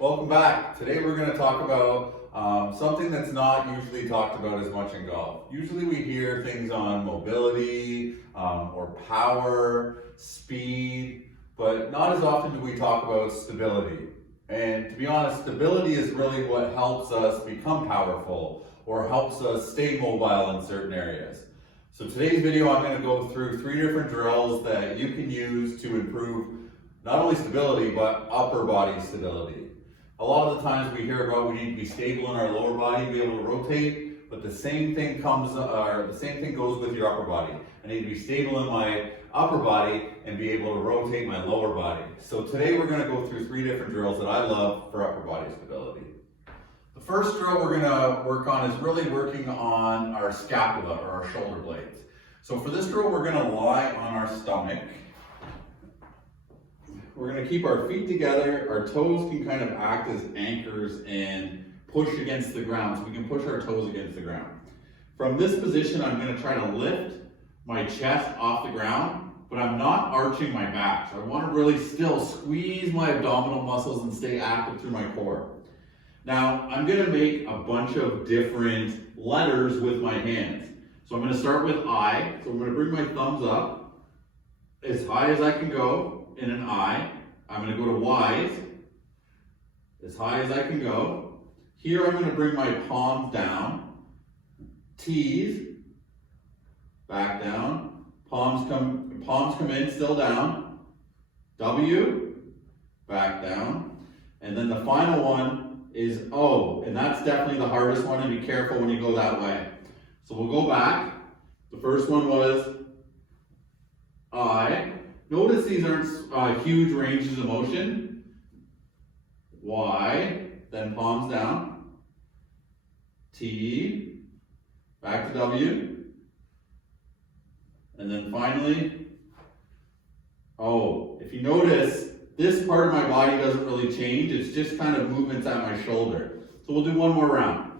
Welcome back. Today we're going to talk about something that's not usually talked about as much in golf. Usually we hear things on mobility or power, speed, but not as often do we talk about stability. And to be honest, stability is really what helps us become powerful or helps us stay mobile in certain areas. So today's video I'm going to go through 3 different drills that you can use to improve not only stability but upper body stability. A lot of the times we hear about we need to be stable in our lower body, be able to rotate, but the same thing goes with your upper body. I need to be stable in my upper body and be able to rotate my lower body. So today we're going to go through 3 different drills that I love for upper body stability. The first drill we're going to work on is really working on our scapula or our shoulder blades. So for this drill we're going to lie on our stomach. We're going to keep our feet together. Our toes can kind of act as anchors and push against the ground. So we can push our toes against the ground. From this position, I'm going to try to lift my chest off the ground, but I'm not arching my back. So I want to really still squeeze my abdominal muscles and stay active through my core. Now, I'm going to make a bunch of different letters with my hands. So I'm going to start with I. So I'm going to bring my thumbs up as high as I can go. In an I, I'm going to go to Y's, as high as I can go. Here I'm going to bring my palms down, T's, back down, palms come in, still down, W, back down, and then the final one is O, and that's definitely the hardest one, and be careful when you go that way. So we'll go back. The first one was I. Notice these aren't huge ranges of motion. Y, then palms down. T, back to W. And then finally, O. If you notice, this part of my body doesn't really change. It's just kind of movements at my shoulder. So we'll do one more round.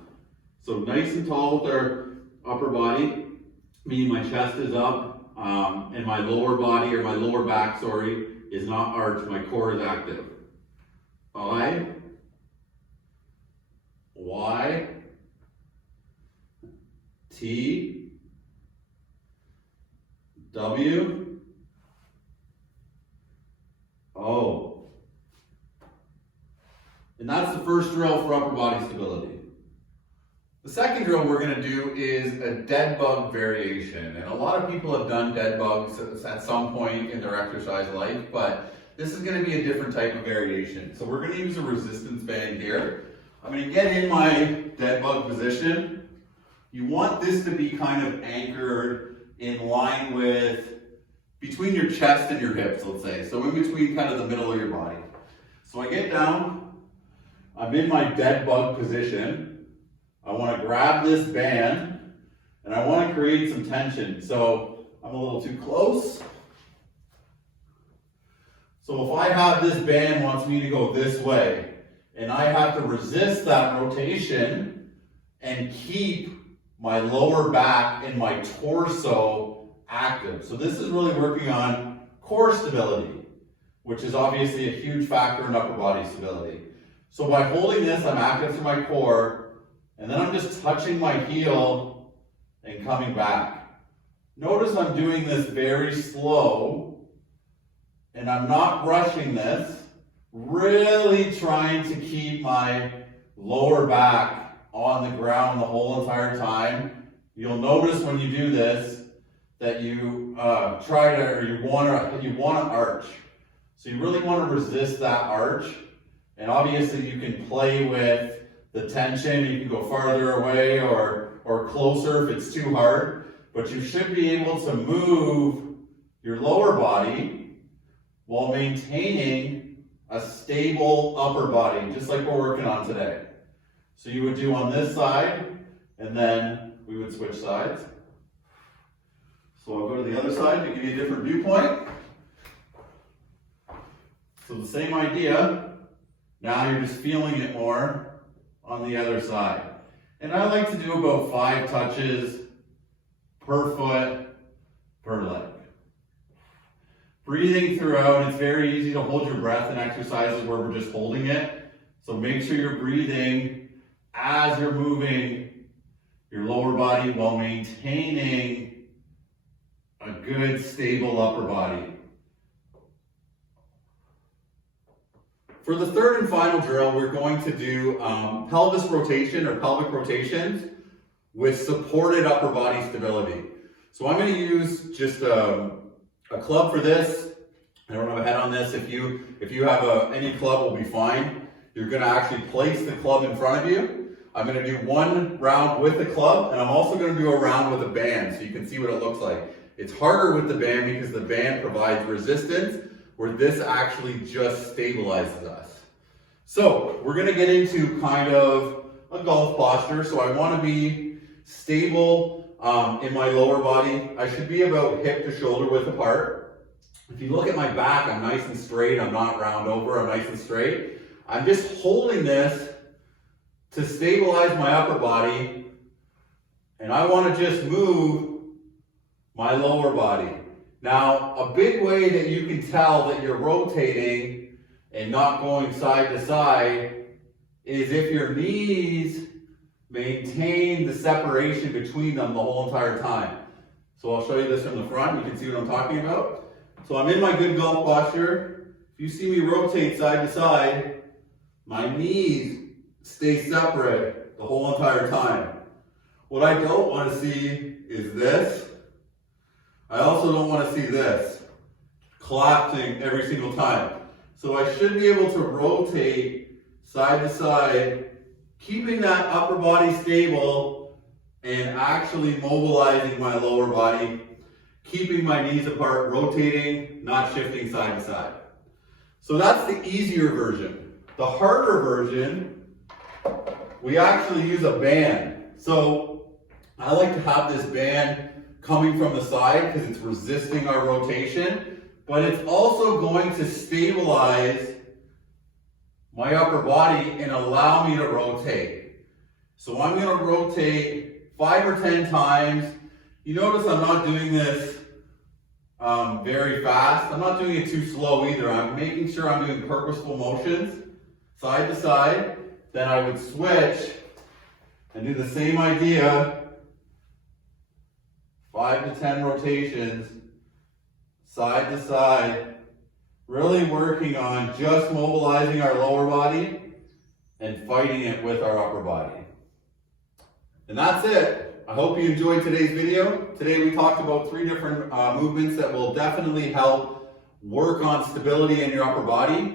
So nice and tall with our upper body, meaning my chest is up. And my lower body, or my lower back, is not arched. My core is active. I, Y, T, W, O. And that's the first drill for upper body stability. The second drill we're going to do is a dead bug variation, and a lot of people have done dead bugs at some point in their exercise life, but this is going to be a different type of variation. So we're going to use a resistance band here. I'm going to get in my dead bug position. You want this to be kind of anchored in line with between your chest and your hips, let's say. So in between kind of the middle of your body. So I get down, I'm in my dead bug position. I want to grab this band and I want to create some tension. So I'm a little too close. So if I have this band wants me to go this way and I have to resist that rotation and keep my lower back and my torso active. So this is really working on core stability, which is obviously a huge factor in upper body stability. So by holding this, I'm active through my core. And then I'm just touching my heel and coming back. Notice I'm doing this very slow, and I'm not rushing this, really trying to keep my lower back on the ground the whole entire time. You'll notice when you do this that you want to arch. So you really want to resist that arch, and obviously you can play with the tension. You can go farther away or closer if it's too hard, but you should be able to move your lower body while maintaining a stable upper body, just like we're working on today. So you would do on this side, and then we would switch sides. So I'll go to the other side to give you a different viewpoint. So the same idea, now you're just feeling it more on the other side. And I like to do about 5 touches per foot, per leg. Breathing throughout, it's very easy to hold your breath in exercises where we're just holding it. So make sure you're breathing as you're moving your lower body while maintaining a good stable upper body. For the third and final drill, we're going to do pelvis rotation or pelvic rotations with supported upper body stability. So I'm going to use just a club for this. I don't have a head on this. If you have any club will be fine. You're going to actually place the club in front of you. I'm going to do one round with the club, and I'm also going to do a round with a band so you can see what it looks like. It's harder with the band because the band provides resistance, where this actually just stabilizes us. So we're going to get into kind of a golf posture. So I want to be stable in my lower body. I should be about hip to shoulder width apart. If you look at my back, I'm nice and straight. I'm not round over, I'm nice and straight. I'm just holding this to stabilize my upper body, and I want to just move my lower body. Now, a big way that you can tell that you're rotating and not going side to side is if your knees maintain the separation between them the whole entire time. So I'll show you this from the front. You can see what I'm talking about. So I'm in my good golf posture. If you see me rotate side to side, my knees stay separate the whole entire time. What I don't want to see is this. I also don't want to see this collapsing every single time. So I should be able to rotate side to side, keeping that upper body stable and actually mobilizing my lower body, keeping my knees apart, rotating, not shifting side to side. So that's the easier version. The harder version, we actually use a band. So I like to have this band coming from the side because it's resisting our rotation, but it's also going to stabilize my upper body and allow me to rotate. So I'm going to rotate 5 or 10 times. You notice I'm not doing this very fast. I'm not doing it too slow either. I'm making sure I'm doing purposeful motions, side to side. Then I would switch and do the same idea, 5 to 10 rotations, side to side, really working on just mobilizing our lower body and fighting it with our upper body. And that's it. I hope you enjoyed today's video. Today we talked about 3 different movements that will definitely help work on stability in your upper body.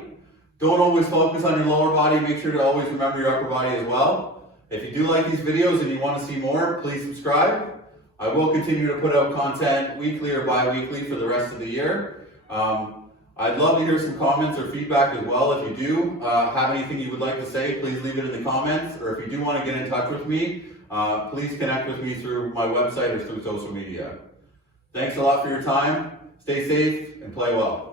Don't always focus on your lower body. Make sure to always remember your upper body as well. If you do like these videos and you want to see more, please subscribe. I will continue to put out content weekly or bi-weekly for the rest of the year. I'd love to hear some comments or feedback as well. If you do have anything you would like to say, please leave it in the comments. Or if you do want to get in touch with me, please connect with me through my website or through social media. Thanks a lot for your time. Stay safe and play well.